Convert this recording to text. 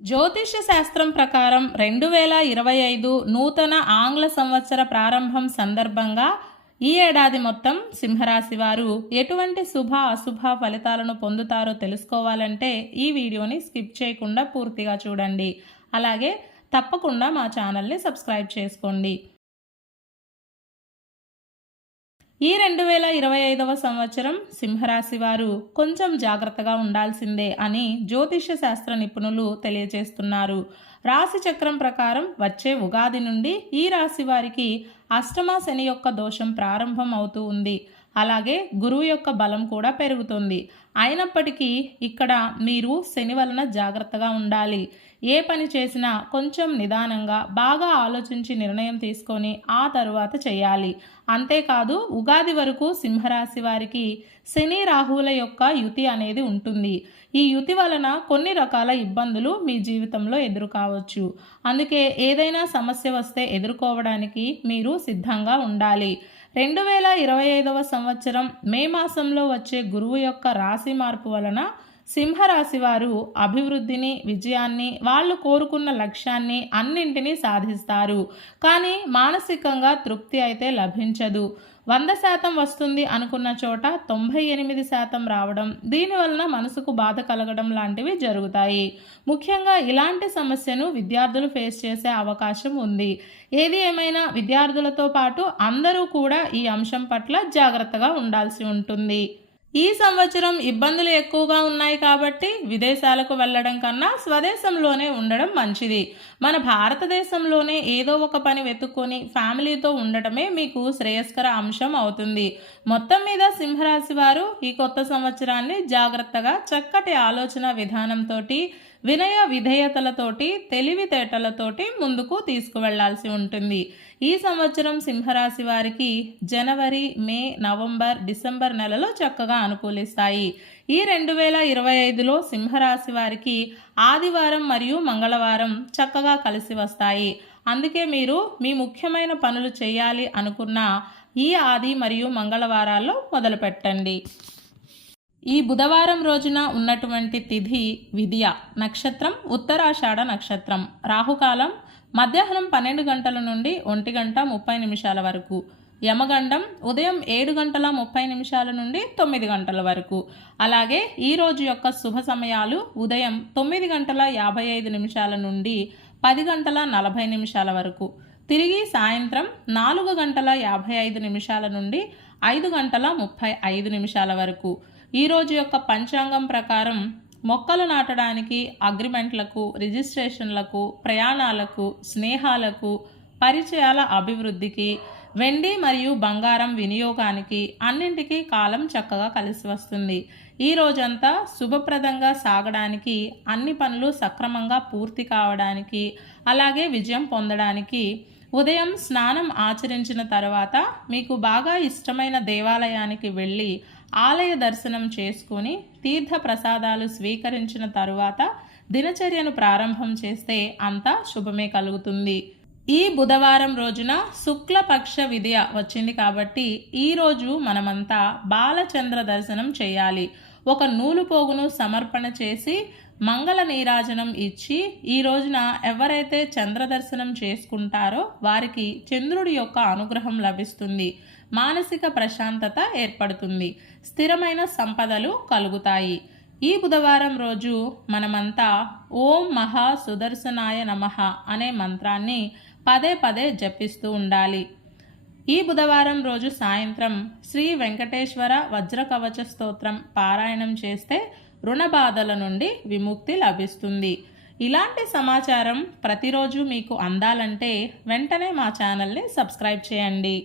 జ్యోతిష్య శాస్త్రం ప్రకారం రెండు వేల ఇరవై ఐదు నూతన ఆంగ్ల సంవత్సర ప్రారంభం సందర్భంగా ఈ ఏడాది మొత్తం సింహరాశి వారు ఎటువంటి శుభ అశుభ ఫలితాలను పొందుతారో తెలుసుకోవాలంటే ఈ వీడియోని స్కిప్ చేయకుండా పూర్తిగా చూడండి. అలాగే తప్పకుండా మా ఛానల్ని సబ్స్క్రైబ్ చేసుకోండి. ఈ రెండు వేల ఇరవై ఐదవ సంవత్సరం సింహరాశి వారు కొంచెం జాగ్రత్తగా ఉండాల్సిందే అని జ్యోతిష్య శాస్త్ర నిపుణులు తెలియజేస్తున్నారు. రాశి చక్రం ప్రకారం వచ్చే ఉగాది నుండి ఈ రాశి వారికి అష్టమ శని యొక్క దోషం ప్రారంభం అవుతూ ఉంది. అలాగే గురువు యొక్క బలం కూడా పెరుగుతుంది. అయినప్పటికీ ఇక్కడ మీరు శని వలన జాగ్రత్తగా ఉండాలి. ఏ పని చేసినా కొంచెం నిదానంగా బాగా ఆలోచించి నిర్ణయం తీసుకొని ఆ తరువాత చేయాలి. అంతేకాదు ఉగాది వరకు సింహరాశి వారికి శని రాహువుల యొక్క యుతి అనేది ఉంటుంది. ఈ యుతి వలన కొన్ని రకాల ఇబ్బందులు మీ జీవితంలో ఎదురు కావచ్చు అందుకే ఏదైనా సమస్య వస్తే ఎదుర్కోవడానికి మీరు సిద్ధంగా ఉండాలి. రెండు వేల ఇరవై ఐదవ సంవత్సరం మే మాసంలో వచ్చే గురువు యొక్క రాశి మార్పు వలన సింహరాశి వారు అభివృద్ధిని విజయాన్ని వాళ్ళు కోరుకున్న లక్ష్యాన్ని అన్నింటినీ సాధిస్తారు. కానీ మానసికంగా తృప్తి అయితే లభించదు. వంద శాతం వస్తుంది అనుకున్న చోట తొంభై ఎనిమిది శాతం రావడం దీనివలన మనసుకు బాధ కలగడం లాంటివి జరుగుతాయి. ముఖ్యంగా ఇలాంటి సమస్యను విద్యార్థులు ఫేస్ చేసే అవకాశం ఉంది. ఏది ఏమైనా విద్యార్థులతో పాటు అందరూ కూడా ఈ అంశం పట్ల జాగ్రత్తగా ఉండాల్సి ఉంటుంది. ఈ సంవత్సరం ఇబ్బందులు ఎక్కువగా ఉన్నాయి కాబట్టి విదేశాలకు వెళ్ళడం కన్నా స్వదేశంలోనే ఉండడం మంచిది. మన భారతదేశంలోనే ఏదో ఒక పని వెతుక్కొని ఫ్యామిలీతో ఉండటమే మీకు శ్రేయస్కర అంశం అవుతుంది. మొత్తం మీద సింహరాశి వారు ఈ కొత్త సంవత్సరాన్ని జాగ్రత్తగా చక్కటి ఆలోచన విధానంతో వినయ విధేయతలతోటి తెలివితేటలతోటి ముందుకు తీసుకువెళ్ళాల్సి ఉంటుంది. ఈ సంవత్సరం సింహరాశి వారికి జనవరి మే నవంబర్ డిసెంబర్ నెలలో చక్కగా అనుకూలిస్తాయి. ఈ రెండు వేల ఇరవై ఐదులో సింహరాశి వారికి ఆదివారం మరియు మంగళవారం చక్కగా కలిసి వస్తాయి. అందుకే మీరు మీ ముఖ్యమైన పనులు చేయాలి అనుకున్న ఈ ఆది మరియు మంగళవారాల్లో మొదలు పెట్టండి ఈ బుధవారం రోజున ఉన్నటువంటి తిథి విద్య నక్షత్రం ఉత్తరాషాఢ నక్షత్రం. రాహుకాలం మధ్యాహ్నం పన్నెండు గంటల నుండి ఒంటి గంట ముప్పై నిమిషాల వరకు. యమగండం ఉదయం ఏడు గంటల ముప్పై నిమిషాల నుండి తొమ్మిది గంటల వరకు. అలాగే ఈ రోజు యొక్క శుభ సమయాలు ఉదయం తొమ్మిది గంటల యాభై ఐదు నిమిషాల నుండి పది గంటల నలభై నిమిషాల వరకు. తిరిగి సాయంత్రం నాలుగు గంటల యాభై ఐదు నిమిషాల నుండి ఐదు గంటల ముప్పై ఐదు నిమిషాల వరకు. ఈరోజు యొక్క పంచాంగం ప్రకారం మొక్కలు నాటడానికి అగ్రిమెంట్లకు రిజిస్ట్రేషన్లకు ప్రయాణాలకు స్నేహాలకు పరిచయాల అభివృద్ధికి వెండి మరియు బంగారం వినియోగానికి అన్నింటికీ కాలం చక్కగా కలిసి వస్తుంది. ఈ రోజంతా శుభప్రదంగా సాగడానికి అన్ని పనులు సక్రమంగా పూర్తి కావడానికి అలాగే విజయం పొందడానికి ఉదయం స్నానం ఆచరించిన తర్వాత మీకు బాగా ఇష్టమైన దేవాలయానికి వెళ్ళి ఆలయ దర్శనం చేసుకుని తీర్థ ప్రసాదాలు స్వీకరించిన తరువాత దినచర్యను ప్రారంభం చేస్తే అంతా శుభమే కలుగుతుంది. ఈ బుధవారం రోజున శుక్లపక్ష విద్య వచ్చింది కాబట్టి ఈరోజు మనమంతా బాలచంద్ర దర్శనం చేయాలి. ఒక నూలు పోగును సమర్పణ చేసి మంగళ నీరాజనం ఇచ్చి ఈ రోజున ఎవరైతే చంద్ర దర్శనం చేసుకుంటారో వారికి చంద్రుడి యొక్క అనుగ్రహం లభిస్తుంది. మానసిక ప్రశాంతత ఏర్పడుతుంది. స్థిరమైన సంపదలు కలుగుతాయి. ఈ బుధవారం రోజు మనమంతా ఓం మహా సుదర్శనాయ నమః అనే మంత్రాన్ని పదే పదే జపిస్తూ ఉండాలి. ఈ బుధవారం రోజు సాయంత్రం శ్రీ వెంకటేశ్వర వజ్రకవచ స్తోత్రం పారాయణం చేస్తే రుణ బాధల నుండి విముక్తి లభిస్తుంది. ఇలాంటి సమాచారం ప్రతిరోజు మీకు అందాలంటే వెంటనే మా ఛానల్ని సబ్స్క్రైబ్ చేయండి.